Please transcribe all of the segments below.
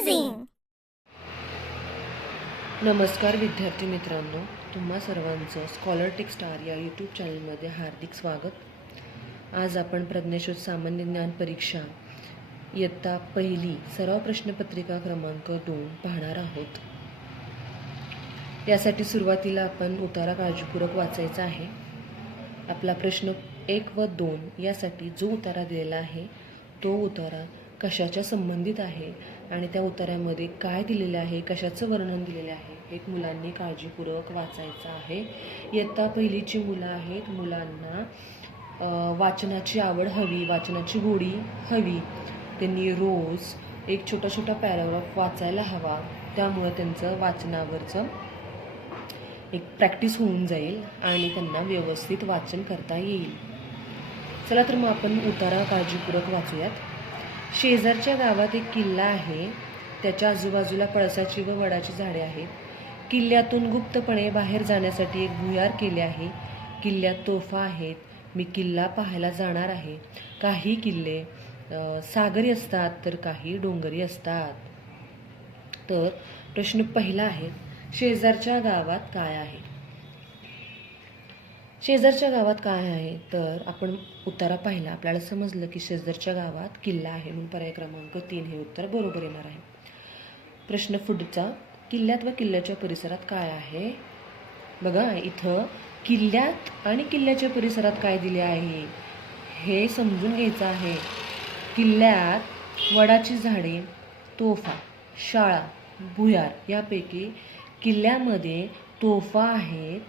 Amazing. नमस्कार विद्यार्थी मित्रांनो, तुम्हा सर्वांचं स्कॉलरटिक स्टार या यूट्यूब चॅनलमध्ये हार्दिक स्वागत. आज आपण प्रज्ञाशोध सामान्य ज्ञान परीक्षा इयत्ता पहिली सराव प्रश्नपत्रिका क्रमांक 2 पाहणार आहोत. यासाठी सुरुवातीला आपण उतारा काळजीपूर्वक वाचायचा आहे. आपला प्रश्न 1 व 2 यासाठी जो उतारा दिलेला आहे तो उतारा कशाच्या संबंधित आहे आणि त्या उतार्यामध्ये काय दिलेले आहे, कशाचं वर्णन दिलेले आहे हे मुलांनी काळजीपूर्वक वाचायचं आहे. इयत्ता पहिलीची मुलं आहेत. मुलांना वाचनाची आवड हवी, वाचनाची गोडी हवी. त्यांनी रोज एक छोटा छोटा पॅराग्राफ वाचायला हवा. त्यामुळं त्यांचं वाचनावरचं एक प्रॅक्टिस होऊन जाईल आणि त्यांना व्यवस्थित वाचन करता येईल. चला तर मग आपण उतारा काळजीपूर्वक वाचूयात. शेजारच्या गावात एक किल्ला आहे. त्याच्या आजूबाजूला पळसाची व वडाची झाडे आहेत. किल्ल्यातून गुप्तपणे बाहेर जाण्यासाठी एक भुयार केले आहे. किल्ल्यात तोफा आहेत. मी किल्ला पाहायला जाणार आहे. काही किल्ले सागरी असतात तर काही डोंगरी असतात. तर प्रश्न पहिला आहे, शेजारच्या गावात काय आहे? शेजारच्या गावात काय आहे? तर आपण उतारा पाहिला, आपल्याला समजलं की शेजारच्या गावात किल्ला आहे, म्हणून पर्याय क्रमांक 3 हे उत्तर बरोबर येणार आहे. प्रश्न पुढचा, किल्ल्यात व किल्ल्याच्या परिसरात काय आहे? बघा, इथं किल्ल्यात आणि किल्ल्याच्या परिसरात काय दिले आहे हे समजून घ्यायचं आहे. किल्ल्यात वडाची झाडे, तोफा, शाळा, भुयार यापैकी किल्ल्यामध्ये तोफा आहेत.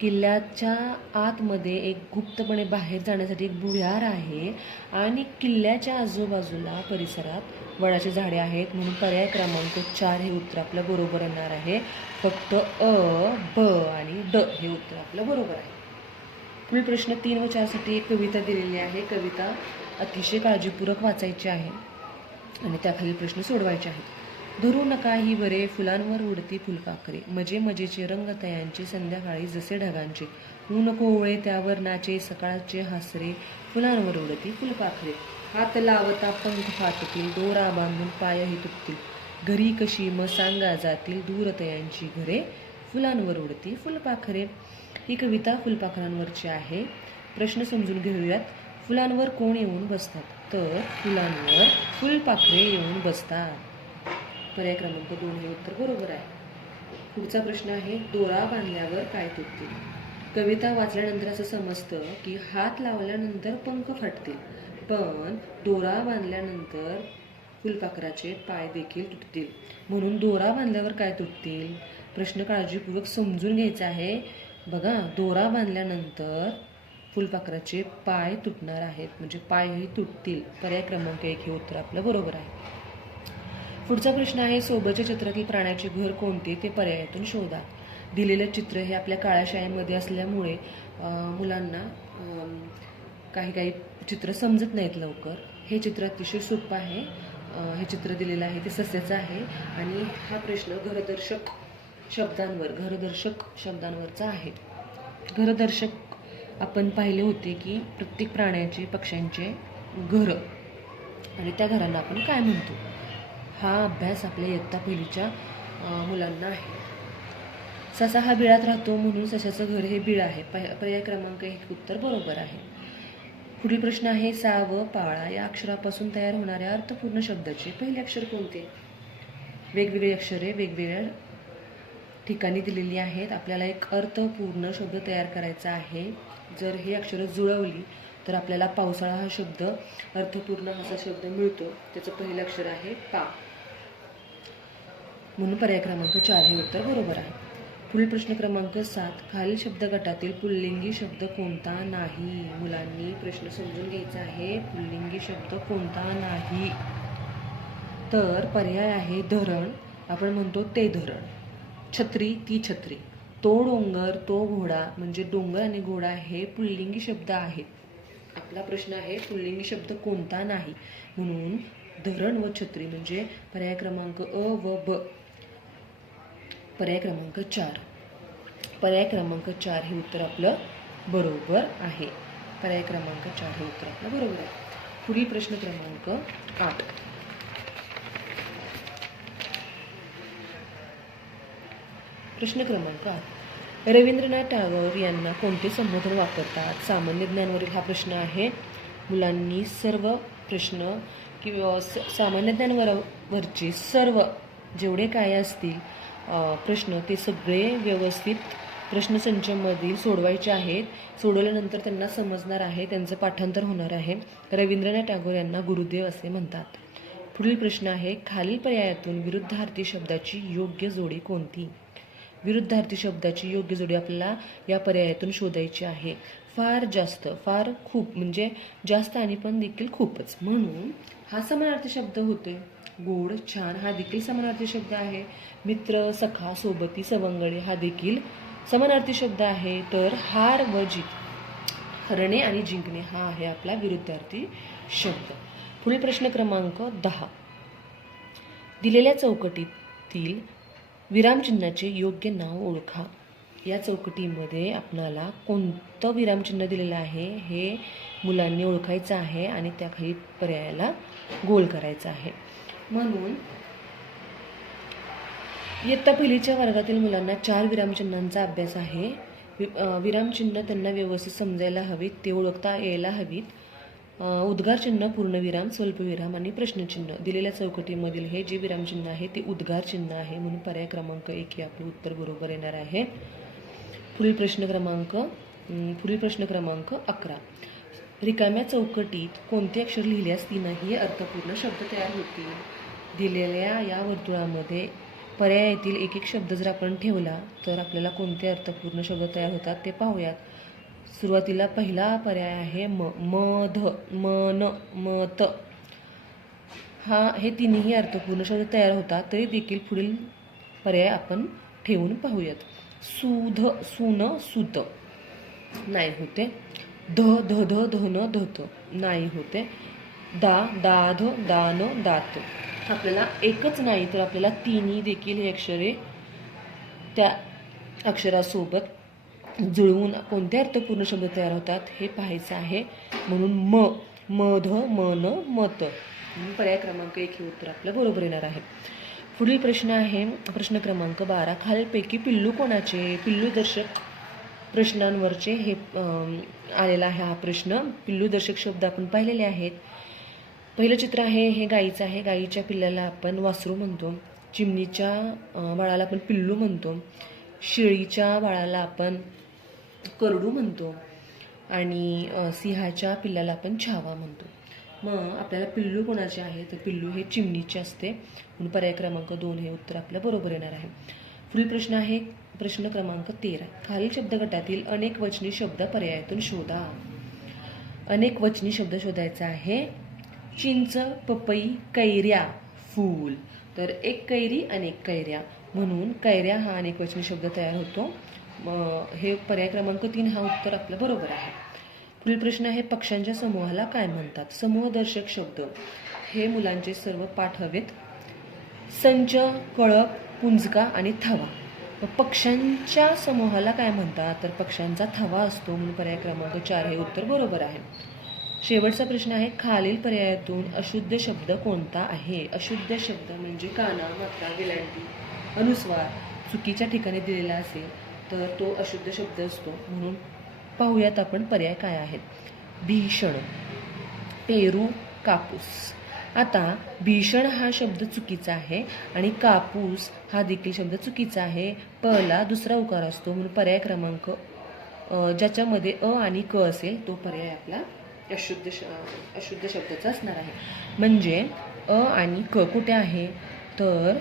किल्ल्याच्या आतमध्ये एक गुप्तपणे बाहेर जाण्यासाठी एक भुयार आहे आणि किल्ल्याच्या आजूबाजूला परिसरात वडाची झाडे आहेत, म्हणून पर्याय क्रमांक 4 हे उत्तर आपलं बरोबर येणार आहे. फक्त अ, ब आणि ड हे उत्तर आपलं बरोबर आहे. पुढील प्रश्न 3 व 4 साठी एक कविता दिलेली आहे. कविता अतिशय काळजीपूर्वक वाचायची आहे आणि त्याखालील प्रश्न सोडवायचे आहेत. धरू नका ही बरे, फुलांवर उडती फुलपाखरे, मजे मजेचे रंग तयांचे, संध्याकाळी जसे ढगांचे, ऊन कोवळे त्यावर नाचे, सकाळचे हासरे, फुलांवर उडती फुलपाखरे, हात लावता पंख फाटतील, दोरा बांधून पायही तुटतील, घरी कशी मग सांगा जातील, दूर तयांची घरे, फुलांवर उडती फुलपाखरे. ही कविता फुलपाखरांवरची आहे. प्रश्न समजून घेऊयात. फुलांवर कोण येऊन बसतात? तर फुलांवर फुलपाखरे येऊन बसतात. पर्याय क्रमांक 2 हे उत्तर बरोबर आहे. पुढचा प्रश्न आहे, दोरा बांधल्यावर काय तुटतील? कविता वाचल्यानंतर असं समजतं की हात लावल्यानंतर पंख फाटतील, पण दोरा बांधल्यानंतर फुलपाखराचे पाय देखील तुटतील, म्हणून दोरा बांधल्यावर काय तुटतील? प्रश्न काळजीपूर्वक समजून घ्यायचा आहे. बघा, दोरा बांधल्यानंतर फुलपाखराचे पाय तुटणार आहेत, म्हणजे पायही तुटतील. पर्याय क्रमांक 1 हे उत्तर आपलं बरोबर आहे. पुढचा प्रश्न आहे, सोबतच्या चित्रातील प्राण्याचे घर कोणते ते पर्यायातून शोधा. दिलेलं चित्र हे आपल्या काळ्या शाळेमध्ये असल्यामुळे मुलांना काही काही चित्र समजत नाहीत लवकर. हे चित्र अतिशय सोपं आहे. हे चित्र दिलेलं आहे ते सस्याचं आहे आणि हा प्रश्न घरदर्शक शब्दांवरचा आहे. घरदर्शक आपण पाहिले होते की प्रत्येक प्राण्याचे, पक्ष्यांचे घर आणि त्या घरांना आपण काय म्हणतो. हा अभ्यास आपल्या इयत्ता पहिलीच्या मुलांना आहे. ससा हा बिळात राहतो, म्हणून सशाचं घर हे बिळ आहे. पर्याय क्रमांक 1 उत्तर बरोबर आहे. पुढील प्रश्न आहे, सा व पाळा या अक्षरापासून तयार होणाऱ्या अर्थपूर्ण शब्दाचे पहिले अक्षर कोणते? वेगवेगळी अक्षरे वेगवेगळ्या ठिकाणी दिलेली आहेत. आपल्याला एक अर्थपूर्ण शब्द तयार करायचा आहे. जर हे अक्षरं जुळवली तर आपल्याला पावसाळा हा शब्द, अर्थपूर्ण असा शब्द मिळतो. त्याचं पहिलं अक्षर आहे पा, म्हणून पर्याय क्रमांक 4 हे उत्तर बरोबर आहे. पुढील प्रश्न क्रमांक 7, खालील शब्द गटातील पुल्लिंगी शब्द कोणता नाही? मुलांनी प्रश्न समजून घ्यायचा आहे. पुल्लिंगी शब्द कोणता नाही? तर पर्याय आहे धरण, आपण म्हणतो ते धरण. छत्री, ती छत्री. तो डोंगर, तो घोडा, म्हणजे डोंगर आणि घोडा हे पुल्लिंगी शब्द आहेत. आपला प्रश्न आहे पुल्लिंगी शब्द कोणता नाही, म्हणून धरण व छत्री, म्हणजे पर्याय क्रमांक अ व ब. पर्याय क्रमांक 4. पर्याय क्रमांक 4 हे उत्तर आपलं बरोबर आहे. पर्याय क्रमांक 4 हे उत्तर आपलं बरोबर आहे. पुढील प्रश्न क्रमांक 8. प्रश्न क्रमांक 8. रवींद्रनाथ टागोर यांना कोणते संबोधन वापरतात? सामान्य ज्ञानवरील हा प्रश्न आहे. मुलांनी सर्व प्रश्न किंवा सामान्य ज्ञानावरचे सर्व जेवढे काय असतील प्रश्न ते सगळे व्यवस्थित प्रश्नसंचमधील सोडवायचे आहेत. सोडवल्यानंतर त्यांना समजणार आहे, त्यांचं पाठांतर होणार आहे. रवींद्रनाथ टागोर यांना गुरुदेव असे म्हणतात. पुढील प्रश्न आहे, खालील पर्यायातून विरुद्धार्थी शब्दाची योग्य जोडी कोणती? विरुद्धार्थी शब्दाची योग्य जोडी आपल्याला या पर्यायातून शोधायची आहे. फार जास्त, फार खूप म्हणजे जास्त आणि पण देखील खूपच, म्हणून हा समानार्थी शब्द होतोय. गोड, छान हा देखील समानार्थी शब्द आहे. मित्र, सखा, सोबती, सवंगडी हा देखील समानार्थी शब्द आहे. तर हार व जीत, हरणे आणि जिंकणे हा आहे आपला विरुद्धार्थी शब्द. पुढील प्रश्न क्रमांक 10. दिलेल्या चौकटीतील विरामचिन्हाचे योग्य नाव ओळखा. या चौकटीमध्ये आपणाला कोणतं विरामचिन्ह दिलेलं आहे हे मुलांनी ओळखायचं आहे आणि त्याखाली पर्यायाला गोल करायचं आहे. म्हणून इयत्ता पहिलीच्या वर्गातील मुलांना 4 विरामचिन्हांचा अभ्यास आहे. विरामचिन्ह त्यांना व्यवस्थित समजायला हवीत, ते ओळखता यायला हवीत. उद्गारचिन्ह, पूर्णविराम, स्वल्पविराम आणि प्रश्नचिन्ह. दिलेल्या चौकटीमधील हे जे विरामचिन्ह आहे ते उद्गार चिन्ह आहे, म्हणून पर्याय क्रमांक 1 हे आपलं उत्तर बरोबर येणार आहे. पुढील प्रश्न क्रमांक 11. रिकाम्या चौकटीत कोणते अक्षर लिहिल्यास तीनही अर्थपूर्ण शब्द तयार होतील? दिलेल्या या वर्तुळामध्ये पर्यायातील एक एक शब्द जर आपण ठेवला तर आपल्याला कोणते अर्थपूर्ण शब्द तयार होतात ते पाहूयात. सुरुवातीला पहिला पर्याय आहे मध, मन, मत. हे तिन्ही अर्थपूर्ण शब्द तयार होतात, तरी देखील पुढील पर्याय आपण ठेवून पाहूयात. सुध, सुन, सुत नाही होते. धन, धत नाही होते. दाध, दान, दात. आपल्याला एकच नाही तर आपल्याला तिन्ही देखील हे अक्षरे त्या अक्षरासोबत जुळवून कोणते अर्थपूर्ण शब्द तयार होतात हे पाहायचं आहे. म्हणून मध, मन, मत. पर्याय क्रमांक 1 हे उत्तर आपलं बरोबर येणार आहे. पुढील प्रश्न आहे प्रश्न क्रमांक 12. खालीलपैकी पिल्लू कोणाचे? पिल्लू दर्शक प्रश्नांवरचे हे आलेला आहे हा प्रश्न. पिल्लू दर्शक शब्द आपण पाहिलेले आहेत. पहिलं चित्र आहे हे गाईचं आहे. गाईच्या पिल्लाला आपण वासरू म्हणतो. चिमणीच्या बाळाला आपण पिल्लू म्हणतो. शेळीच्या बाळाला आपण करडू म्हणतो आणि सिंहाच्या पिल्लाला आपण छावा म्हणतो. मग आपल्याला पिल्लू कोणाचे आहे तर पिल्लू हे चिमणीचे असते, म्हणून पर्याय क्रमांक 2 हे उत्तर आपलं बरोबर येणार आहे. पुढील प्रश्न आहे प्रश्न क्रमांक 13. खालील शब्दगटातील अनेक वचनी शब्द पर्यायातून शोधा. अनेक वचनी शब्द शोधायचा आहे. चिंच, पपई, कैऱ्या, फूल. तर एक कैरी अनेक कैऱ्या, म्हणून कैऱ्या हा अनेक वचनी शब्द तयार होतो. हे पर्याय क्रमांक 3 हा उत्तर आपलं बरोबर आहे. पुढील प्रश्न आहे पक्ष्यांच्या समूहाला काय म्हणतात? समूहदर्शक शब्द हे मुलांचे सर्व पाठ हवेत. संच, कळप, पुंजका आणि थवा. पक्ष्यांच्या समूहाला काय म्हणतात तर पक्ष्यांचा थवा असतो, म्हणून पर्याय क्रमांक 4 हे उत्तर बरोबर आहे. शेवटचा प्रश्न आहे खालील पर्यायातून अशुद्ध शब्द कोणता आहे? अशुद्ध शब्द म्हणजे काना, मात्रा, वेलांटी, अनुस्वार चुकीच्या ठिकाणी दिलेला असेल तर तो अशुद्ध शब्द असतो. म्हणून पाहूयात आपण पर्याय काय आहेत. भीषण, पेरू, कापूस. आता भीषण हा शब्द चुकीचा आहे आणि कापूस हा देखील शब्द चुकीचा आहे. पला दुसरा उकार असतो, म्हणून पर्याय क्रमांक ज्याच्यामध्ये अ आणि क असेल तो पर्याय आपला अशुद्ध शब्दाचा असणार आहे. म्हणजे अ आणि क कुठे आहे तर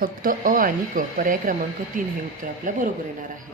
फक्त अ आणि क. पर्याय क्रमांक 3 हे उत्तर आपलं बरोबर येणार आहे.